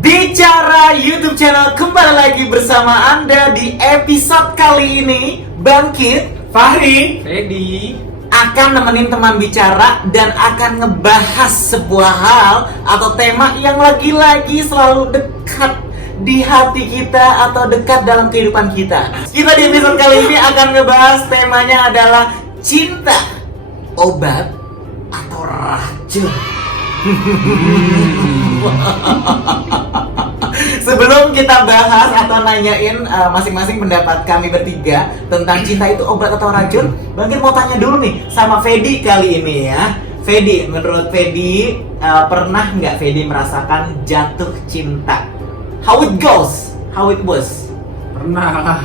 Bicara YouTube channel kembali lagi bersama Anda di episode kali ini. Bangkit, Fahri, Fedi akan nemenin teman bicara dan akan ngebahas sebuah hal atau tema yang lagi-lagi selalu dekat di hati kita atau dekat dalam kehidupan kita. Kita di episode kali ini akan ngebahas temanya adalah cinta, obat atau racun. Sebelum kita bahas atau nanyain masing-masing pendapat kami bertiga tentang cinta itu obat atau racun, Bangkit mau tanya dulu nih sama Fedi kali ini ya. Fedi, menurut Fedi pernah nggak Fedi merasakan jatuh cinta? How it goes? How it was? pernah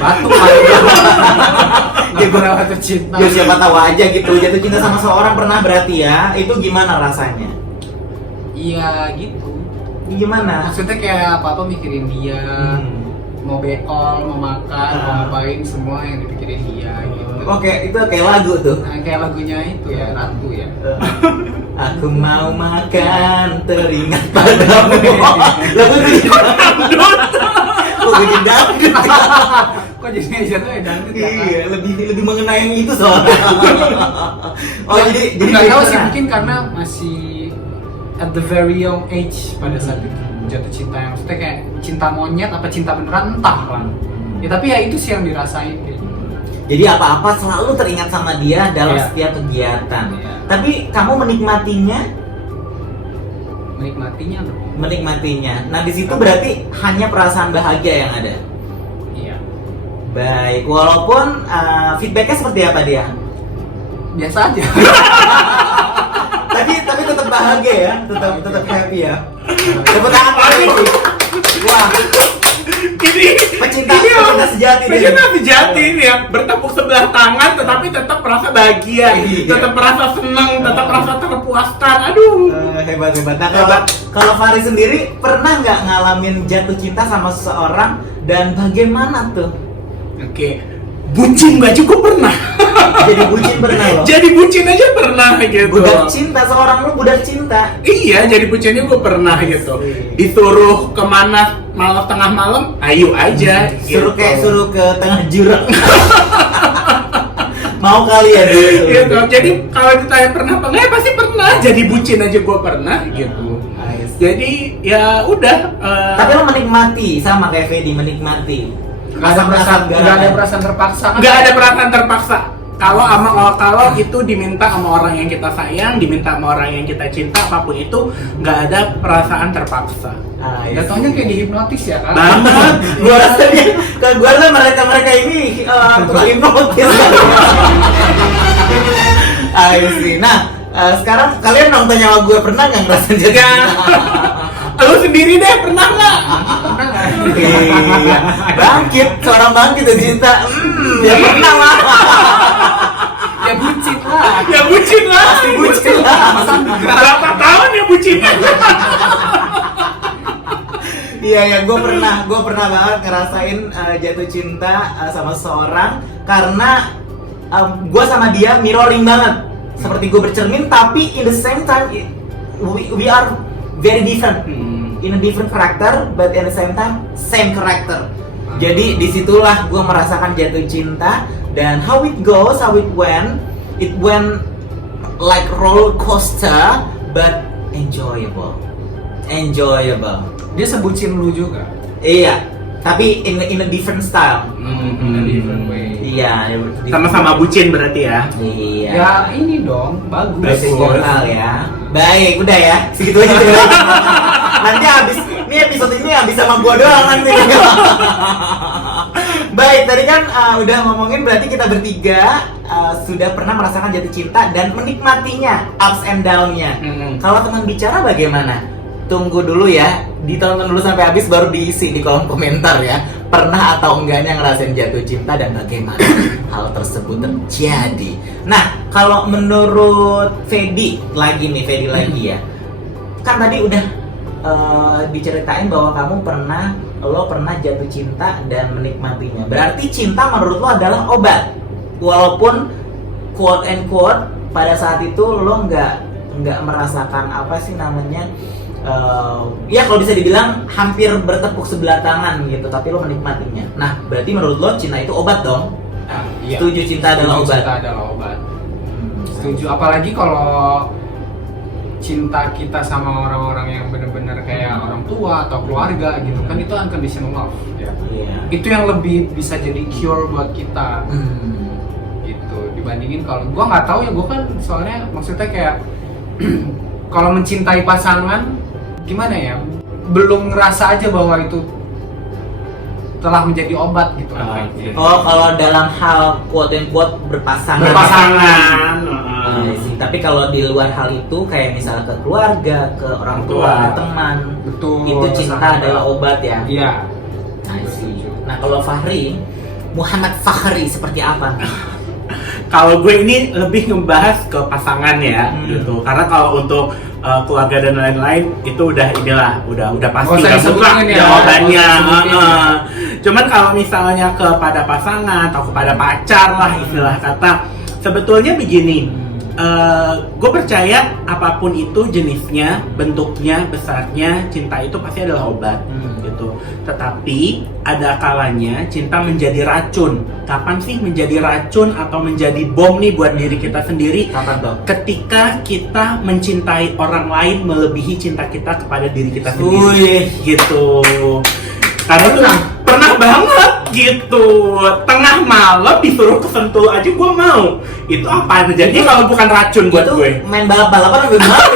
batu kali Ya, pernah jatuh cinta. Ya siapa tahu aja gitu, jatuh cinta sama seorang pernah berarti ya. Itu gimana rasanya? Iya gitu. Gimana? Maksudnya kayak apa mikirin dia, mau bekol, mau makan, mau ngapain semua yang dipikirin dia gitu. Oke, itu kayak lagu tuh. Nah, kayak lagunya itu ya, Ratu ya. Aku mau makan teringat padamu. Lagu itu dangdut. Oh, jadi dangdut. Kok jadi jatuh ya dangdut ya? Iya, lebih mengenai yang itu soalnya. Oh, jadi Nggak tahu sih, pernah. mungkin karena masih at the very young age pada saat itu jatuh cinta, yang maksudnya kayak cinta monyet apa cinta beneran entah lah. Ya tapi ya itu sih yang dirasain kayak gitu. Jadi apa-apa selalu teringat sama dia dalam Iya. setiap kegiatan. Iya. Tapi kamu menikmatinya, Menikmatinya. menikmatinya. Nah, di situ berarti hanya perasaan bahagia yang ada. Iya. Baik, walaupun feedbacknya seperti apa dia? Biasa aja. tapi tetap bahagia ya, tetap happy ya. Tepuk tangan lagi. Wah, ini pecinta sejati deh. pecinta sejati ini ya, bertepuk sebelah tangan tetapi tetap merasa bahagia, Iya. tetap merasa senang, tetap merasa terpuaskan. Aduh. Hebat. Nah, kalau Fahri sendiri pernah nggak ngalamin jatuh cinta sama seseorang dan bagaimana tuh? Oke, bucin baju gue pernah. Jadi bucin pernah loh. Jadi bucin aja pernah gitu. Budak cinta, seorang lu budak cinta. Iya, jadi bucinnya gue pernah gitu. Asik. Disuruh kemana malam tengah malam, ayo aja. Suruh gitu. suruh ke tengah jurang. Mau kali ya dulu. Gitu. Jadi kalau ditanya pernah apa enggak, ya pasti pernah. Jadi bucin aja gue pernah gitu. Nice. Jadi ya udah. Tapi lo menikmati sama kayak Fedi, menikmati. Nggak ada perasaan terpaksa. kan? nggak ada perasaan terpaksa. Kalau itu diminta sama orang yang kita sayang, diminta sama orang yang kita cinta, apapun itu nggak ada perasaan terpaksa. Iya. Jatuhnya kayak dihipnotis ya kan? Banget. Gua rasa mereka ini tukang hipnotis. Ayo sih. Nah, sekarang kalian nonton nyawa gue pernah nggak ngerasain jatuh Ya. cinta? Lu sendiri deh pernah nggak? Pernah nggak? Iya. Bangkit, seorang bangkit dan cinta. Ya pernah lah. Ya bucin lah. Ya bucin lah. Bucin lah. Berapa tahun ya bucinnya? Iya, gue pernah banget ngerasain jatuh cinta sama seseorang karena gue sama dia mirroring banget, seperti gue bercermin, tapi in the same time we are very different, in a different character, but in the same time same character. Jadi disitulah gue merasakan jatuh cinta dan how it goes, how it went like roller coaster, but enjoyable. Dia sebucin lu juga. Iya, tapi in a different style. In a different way. Iya, Sama-sama bucin berarti ya. Iya. Ya ini dong, bagus. Profesional ya. Baik, udah ya. Segitu aja dulu. Nanti ini episode ini habis sama gua doang nanti. Baik, tadi kan udah ngomongin berarti kita bertiga sudah pernah merasakan jatuh cinta dan menikmatinya, ups and down-nya. Kalau teman bicara bagaimana? Tunggu dulu ya, ditonton dulu sampai habis baru diisi di kolom komentar ya. Pernah atau enggaknya ngerasain jatuh cinta dan bagaimana hal tersebut terjadi. Nah, kalau menurut Fedi lagi ya. Kan tadi udah diceritain bahwa lo pernah jatuh cinta dan menikmatinya. Berarti cinta menurut lo adalah obat. Walaupun quote and quote pada saat itu lo nggak merasakan apa sih namanya ya kalau bisa dibilang hampir bertepuk sebelah tangan gitu, tapi lo menikmatinya. Nah, berarti menurut lo cinta itu obat dong? Iya. Setuju cinta adalah obat? Cinta adalah obat. Setuju, apalagi kalau cinta kita sama orang-orang yang benar-benar kayak orang tua atau keluarga gitu kan, itu unconditional love ya. Iya. Itu yang lebih bisa jadi cure buat kita. Gitu. Dibandingin kalau gua nggak tahu ya, gua kan soalnya maksudnya kayak kalau mencintai pasangan gimana ya? Belum ngerasa aja bahwa itu telah menjadi obat gitu. Oh, kalau dalam hal quote and quote berpasangan. Iya sih. Tapi kalau di luar hal itu kayak misalnya ke keluarga, ke orang tua, teman, betul. itu cinta adalah obat ya. Iya. Nah, kalau Fahri, Muhammad Fahri seperti apa? Kalau gue ini lebih ngebahas ke pasangan ya, gitu. Karena kalau untuk keluarga dan lain-lain itu udah pasti udah mutlak jawabannya. Cuman kalau misalnya kepada pasangan atau kepada pacar lah istilah kata, sebetulnya begini. Gue percaya apapun itu jenisnya, bentuknya, besarnya, cinta itu pasti adalah obat, gitu. Tetapi ada kalanya cinta menjadi racun. Kapan sih menjadi racun atau menjadi bom nih buat diri kita sendiri? Kapan dong? Ketika kita mencintai orang lain melebihi cinta kita kepada diri kita sendiri, gitu. Karena tuh pernah banget gitu, tengah malam disuruh kesentul aja gue mau. Itu apa terjadi kalau bukan racun buat itu gue? main balap-balapan lebih banget.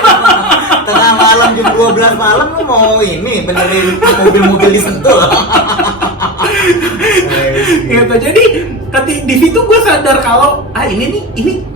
Tengah malam jam 12 malam lu mau ini benerin mobil-mobil disentul. Gitu. Jadi di situ gue sadar kalau ini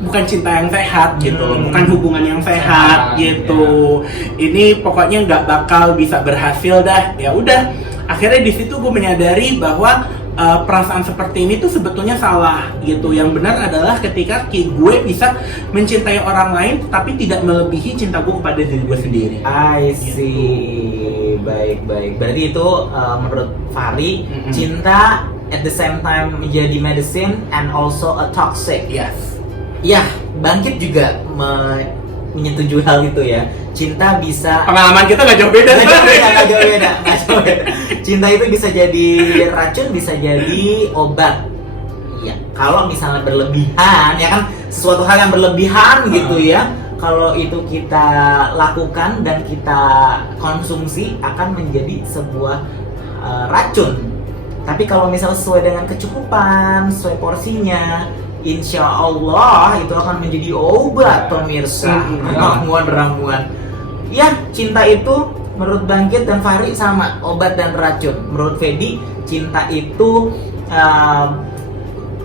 bukan cinta yang sehat gitu, bukan hubungan yang sehat gitu. Ini pokoknya nggak bakal bisa berhasil dah. Ya udah, akhirnya di situ gue menyadari bahwa perasaan seperti ini tuh sebetulnya salah gitu. Yang benar adalah ketika gue bisa mencintai orang lain tapi tidak melebihi cinta gue kepada diri gue sendiri. I see. Baik. Berarti itu menurut Fahri, cinta at the same time menjadi medicine and also a toxic. Yes. Ya, Bangkit juga menyetujui hal itu ya. Cinta bisa, Pengalaman kita nggak jauh beda. nggak jauh beda. Cinta itu bisa jadi racun, bisa jadi obat. Ya, kalau misalnya berlebihan, ya kan sesuatu hal yang berlebihan gitu ya. Kalau itu kita lakukan dan kita konsumsi akan menjadi sebuah racun. Tapi kalau misalnya sesuai dengan kecukupan, sesuai porsinya, insya Allah itu akan menjadi obat pemirsa. Ramuan. Ya, cinta itu menurut Bangkit dan Fahri sama, obat dan racun. Menurut Fedi, cinta itu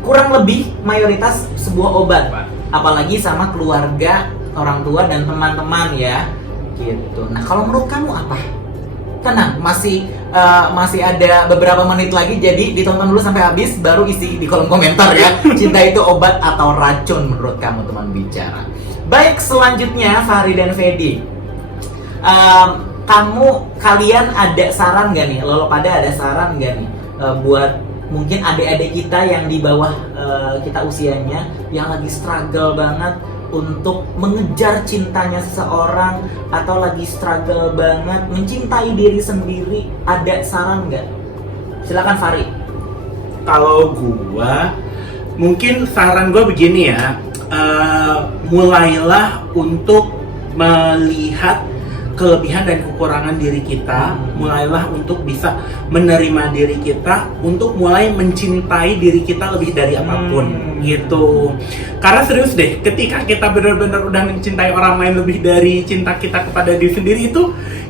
kurang lebih mayoritas sebuah obat. Apalagi sama keluarga, orang tua dan teman-teman ya. Gitu. Nah, kalau menurut kamu apa? Tenang, masih ada beberapa menit lagi, jadi ditonton dulu sampai habis baru isi di kolom komentar ya. Cinta itu obat atau racun menurut kamu teman bicara. Baik, selanjutnya Fahri dan Fedi. Kalian ada saran gak nih? Lo pada ada saran gak nih buat mungkin adik-adik kita yang di bawah kita usianya yang lagi struggle banget untuk mengejar cintanya seseorang atau lagi struggle banget mencintai diri sendiri, ada saran nggak? Silakan Fahri. Kalau gua, mungkin saran gua begini ya, mulailah untuk melihat kelebihan dan kekurangan diri kita, mulailah untuk bisa menerima diri kita, untuk mulai mencintai diri kita lebih dari apapun gitu. Karena serius deh, ketika kita benar-benar udah mencintai orang lain lebih dari cinta kita kepada diri sendiri,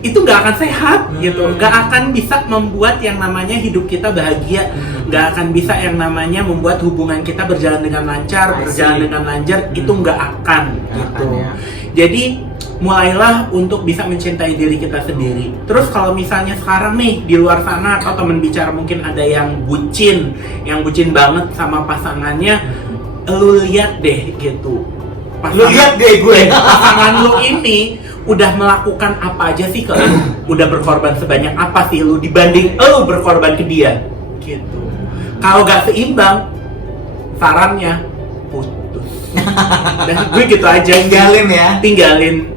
itu nggak akan sehat gitu, nggak akan bisa membuat yang namanya hidup kita bahagia, nggak akan bisa yang namanya membuat hubungan kita berjalan dengan lancar, itu nggak akan gitu. Jadi mulailah untuk bisa mencintai diri kita sendiri. Terus kalau misalnya sekarang nih di luar sana atau teman bicara mungkin ada yang bucin banget sama pasangannya, lu lihat deh gitu. Pasangan lu ini udah melakukan apa aja sih ke lu? Udah berkorban sebanyak apa sih lu dibanding lu berkorban ke dia? Gitu. Kalau gak seimbang, sarannya putus. Dan gue gitu aja, tinggalin.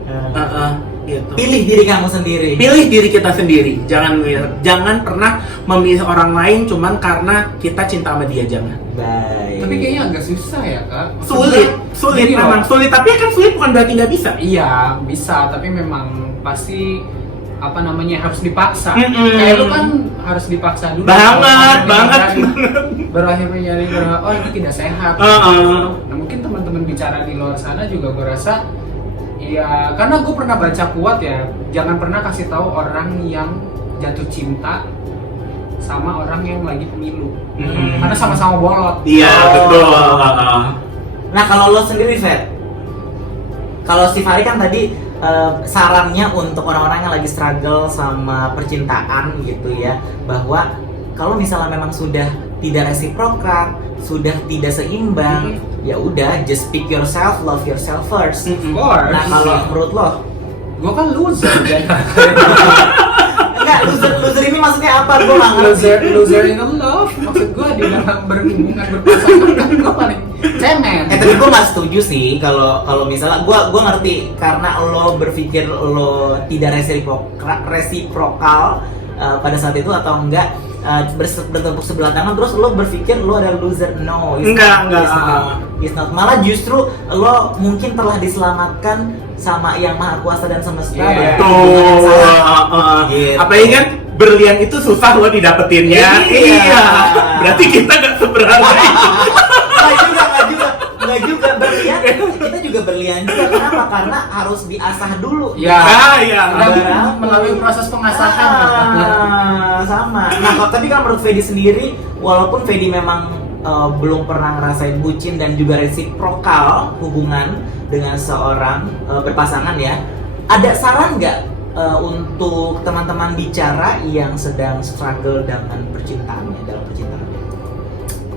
gitu. Pilih diri kamu sendiri. Pilih diri kita sendiri, jangan pernah memilih orang lain cuman karena kita cinta sama dia, jangan. Baik. Tapi kayaknya agak susah ya kak. Sulit gini memang loh. sulit, tapi kan sulit bukan berarti nggak bisa. Iya bisa, tapi memang pasti harus dipaksa. Mm-mm. Kayak lu kan harus dipaksa dulu. Banget. Baru akhirnya nyari oh ini tidak sehat. Nah mungkin teman-teman bicara di luar sana juga gue rasa ya, karena gue pernah baca quote ya, jangan pernah kasih tahu orang yang jatuh cinta sama orang yang lagi pemilu. Karena sama-sama bolot. Iya, betul. Nah kalau lo sendiri, Fed, kalau si Fahri kan tadi sarannya untuk orang-orang yang lagi struggle sama percintaan gitu ya, bahwa kalau misalnya memang sudah tidak resiprokal, sudah tidak seimbang, ya udah just pick yourself, love yourself first. Of course. Nah kalau menurut lo, Gue kan loser kan. enggak, loser ini maksudnya apa? Gue nggak ngerti. loser in love. Maksud gue di dalam berhubungan berpasangan kan gue paling cemen. Tapi gue nggak setuju sih kalau misalnya gue ngerti karena lo berpikir lo tidak resiprokal pada saat itu atau enggak bertepuk sebelah tangan terus lo berpikir lo ada loser. No, Enggak. It's not. Malah justru lo mungkin telah diselamatkan sama yang maha kuasa dan semesta. Yeah. dari hubungan yang salah. Gitu. Apalagi kan berlian itu susah lo didapetinnya. Iya. Berarti kita nggak seberapa. Nggak juga berlian. Kita juga berlian juga. Kenapa? Karena harus diasah dulu. Ya. Iya. Dan melalui proses pengasahan. Sama. Nah, tapi kan menurut Fedi sendiri, walaupun Fedi memang belum pernah ngerasain bucin dan juga resiprokal hubungan dengan seorang berpasangan ya, ada saran nggak untuk teman-teman bicara yang sedang struggle dengan percintaannya, dalam percintaannya?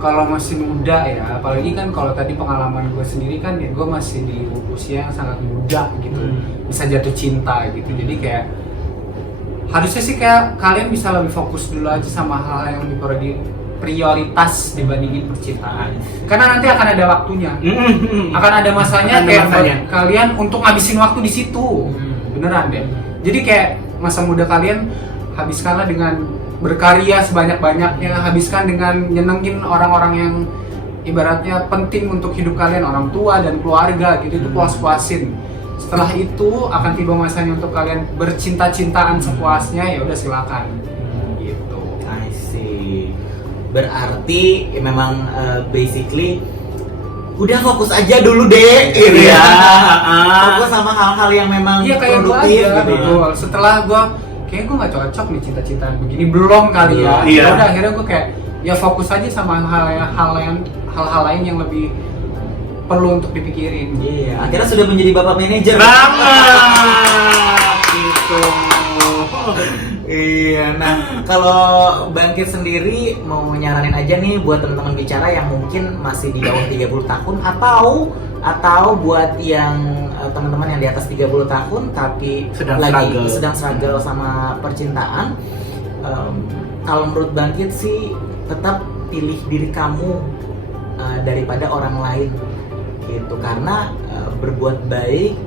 Kalau masih muda ya, apalagi kan kalau tadi pengalaman gue sendiri kan ya gue masih di usia yang sangat muda gitu, bisa jatuh cinta gitu. Jadi kayak harusnya sih kayak kalian bisa lebih fokus dulu aja sama hal yang lebih prioritas dibandingin percintaan. Karena nanti akan ada waktunya, akan ada masanya kayak kalian untuk ngabisin waktu di situ, beneran deh. Jadi kayak masa muda kalian habiskanlah dengan berkarya sebanyak-banyaknya, habiskan dengan nyenengin orang-orang yang ibaratnya penting untuk hidup kalian, orang tua dan keluarga gitu, itu puas-puasin. Setelah itu akan tiba masanya untuk kalian bercinta-cintaan sepuasnya, ya udah silakan. Gitu. I see. Berarti ya memang basically udah fokus aja dulu deh, gitu ya. Fokus sama hal-hal yang memang Iya kayak gue produktif aja, gitu. betul. Setelah gue kayak gue nggak cocok nih cinta-cintaan begini, belum kali ya. Iya. Udah akhirnya gue kayak ya fokus aja sama hal-hal lain yang lebih perlu untuk dipikirin. Iya, akhirnya sudah menjadi bapak manajer. Gitu. Iya, nah kalau Bangkit sendiri mau nyaranin aja nih buat teman-teman bicara yang mungkin masih di bawah 30 tahun atau buat yang teman-teman yang di atas 30 tahun tapi sedang struggle sama percintaan. Kalau menurut Bangkit sih tetap pilih diri kamu daripada orang lain gitu, karena berbuat baik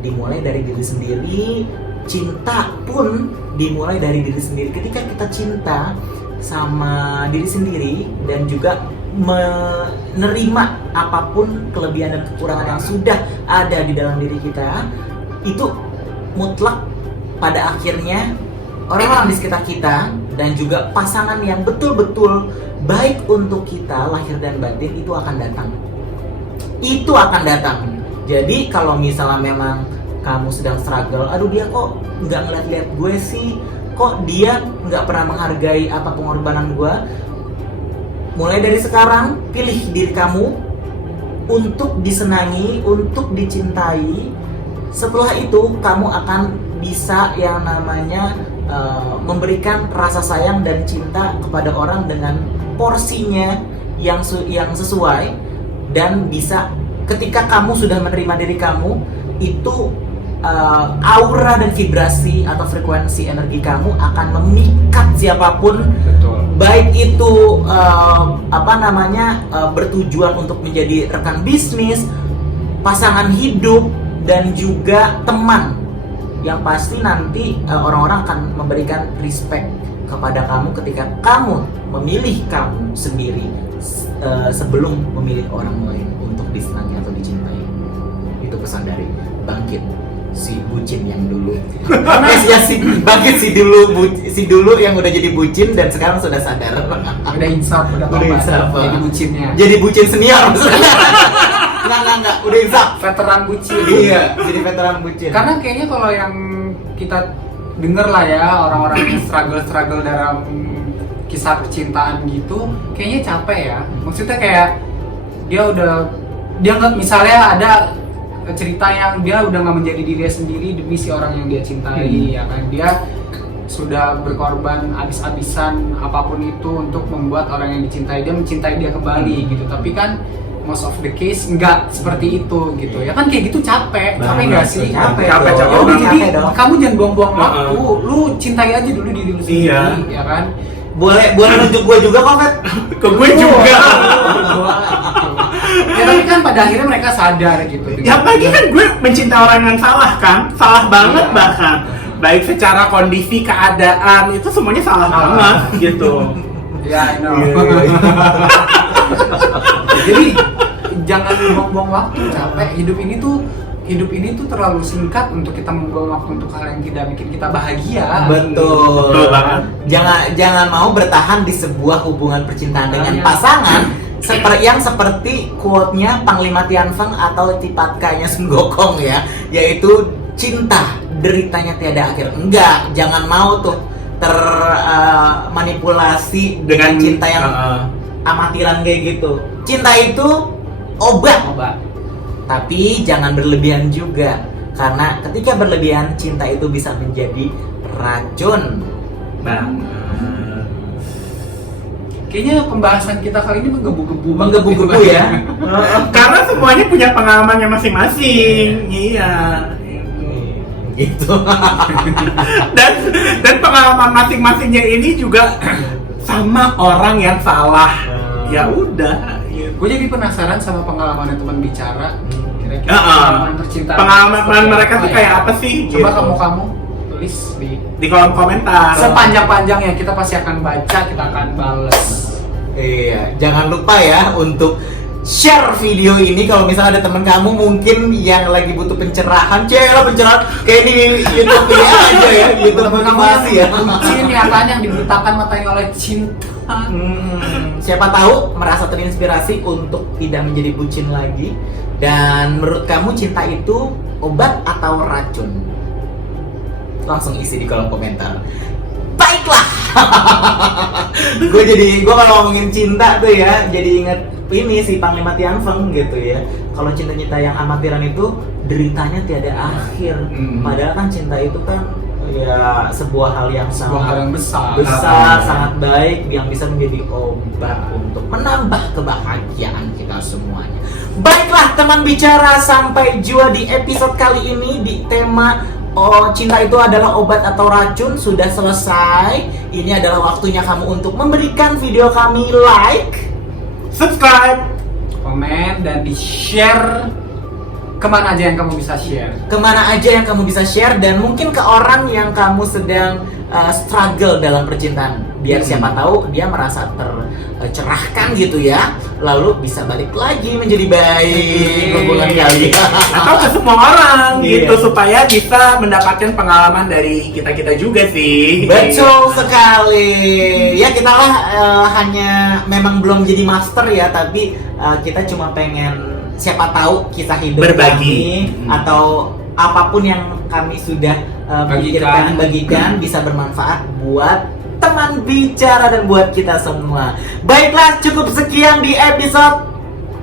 dimulai dari diri sendiri. Cinta pun dimulai dari diri sendiri. Ketika kita cinta sama diri sendiri dan juga menerima apapun kelebihan dan kekurangan yang sudah ada di dalam diri kita, itu mutlak pada akhirnya orang-orang di sekitar kita dan juga pasangan yang betul-betul baik untuk kita lahir dan batin itu akan datang. Itu akan datang. Jadi kalau misalnya memang kamu sedang struggle, aduh dia kok nggak ngeliat-liat gue sih, kok dia nggak pernah menghargai apa pengorbanan gue. Mulai dari sekarang, pilih diri kamu untuk disenangi, untuk dicintai. Setelah itu, kamu akan bisa yang namanya memberikan rasa sayang dan cinta kepada orang dengan porsinya yang sesuai. Dan bisa ketika kamu sudah menerima diri kamu, itu aura dan vibrasi atau frekuensi energi kamu akan memikat siapapun. Betul. Baik itu bertujuan untuk menjadi rekan bisnis, pasangan hidup, dan juga teman. yang pasti nanti orang-orang akan memberikan respect kepada kamu ketika kamu memilih kamu sendiri sebelum memilih orang lain untuk disenangi atau dicintai. Itu pesan dari Bangkit, si bucin yang dulu. Ya si Bangkit si dulu yang udah jadi bucin dan sekarang sudah sadar. Udah insaf, udah tobat, jadi bucinnya. Jadi bucin senior maksudnya. Enggak, udah insaf. Veteran bucin. Iya, jadi veteran bucin. Karena kayaknya kalau yang kita denger lah ya, orang-orang yang struggle dalam kisah percintaan gitu, kayaknya capek ya. Maksudnya kayak dia nggak, misalnya ada cerita yang dia udah nggak menjadi dirinya sendiri demi si orang yang dia cintai, ya kan, dia sudah berkorban abis-abisan apapun itu untuk membuat orang yang dicintai dia mencintai dia kembali gitu. Tapi kan most of the case enggak seperti itu gitu. Ya kan kayak gitu capek nggak sih? Capek. Ya udah, Capek jadi dong. kamu jangan buang-buang waktu, lu cintai aja dulu diri lu sendiri, ya kan? Boleh nunjuk gue juga kok, Fet. Ke gue juga. Ya tapi kan pada akhirnya mereka sadar gitu. Ya apalagi kan gue mencintai orang yang salah kan, salah banget bahkan. Baik secara kondisi, keadaan, itu semuanya salah banget gitu. Ya, I know. Jadi jangan buang-buang waktu, capek. Hidup ini tuh terlalu singkat untuk kita membuang waktu untuk hal yang tidak bikin kita bahagia. Betul banget. Jangan mau bertahan di sebuah hubungan percintaan dengan pasangan seperti quote-nya Panglima Tianfeng atau Tipatkanya Sun Gokong ya, yaitu cinta deritanya tiada akhir. Enggak, jangan mau tuh termanipulasi dengan cinta yang amatiran kayak gitu. Cinta itu obat. Tapi jangan berlebihan juga, karena ketika berlebihan cinta itu bisa menjadi racun. Kayaknya pembahasan kita kali ini Menggebu-gebu ya. Karena semuanya punya pengalamannya masing-masing. Iya. Gitu. dan pengalaman masing-masingnya ini juga sama orang yang salah. Ya udah. Gue jadi penasaran sama pengalaman teman bicara. Kira-kira pengalaman percintaan. Pengalaman mereka tuh kayak apa sih? Coba gitu. kamu tulis di kolom komentar. Sepanjang-panjangnya kita pasti akan baca, kita akan bales. Iya, jangan lupa ya untuk share video ini kalau misalnya ada teman kamu mungkin yang lagi butuh pencerahan, pencerahan kayak di YouTube ini aja ya, YouTube motivasi ya. Bucin ya kan, yang dibutakan matanya oleh cinta. Siapa tahu merasa terinspirasi untuk tidak menjadi bucin lagi. Dan menurut kamu cinta itu obat atau racun? Langsung isi di kolom komentar. Baiklah. gue kalau ngomongin cinta tuh ya, jadi inget ini si Panglima Tianfeng gitu ya. Kalau cinta-cinta yang amatiran itu deritanya tiada akhir. Padahal kan cinta itu kan ya sebuah hal yang besar, sangat baik yang bisa menjadi obat untuk menambah kebahagiaan kita semuanya. Baiklah teman bicara, sampai jumpa di episode kali ini di tema cinta itu adalah obat atau racun sudah selesai. Ini adalah waktunya kamu untuk memberikan video kami like, subscribe, komen, dan di-share kemana aja yang kamu bisa share. Dan mungkin ke orang yang kamu sedang struggle dalam percintaan, biar siapa tahu dia merasa tercerahkan gitu ya, lalu bisa balik lagi menjadi baik hubungan kalian. Atau ke semua orang gitu, supaya bisa mendapatkan pengalaman dari kita juga sih. Betul sekali. Ya kita lah hanya memang belum jadi master ya, tapi kita cuma pengen siapa tahu kisah hidup berbagi kami atau apapun yang kami sudah bagikan bisa bermanfaat buat teman bicara dan buat kita semua. Baiklah, cukup sekian di episode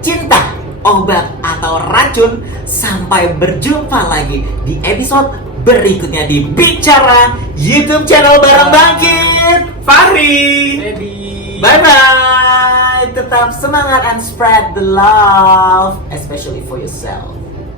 Cinta, Obat atau Racun. Sampai berjumpa lagi di episode berikutnya di Bicara YouTube channel bareng Bangkit, Fahri, bye bye. Tetap semangat and spread the love, especially for yourself.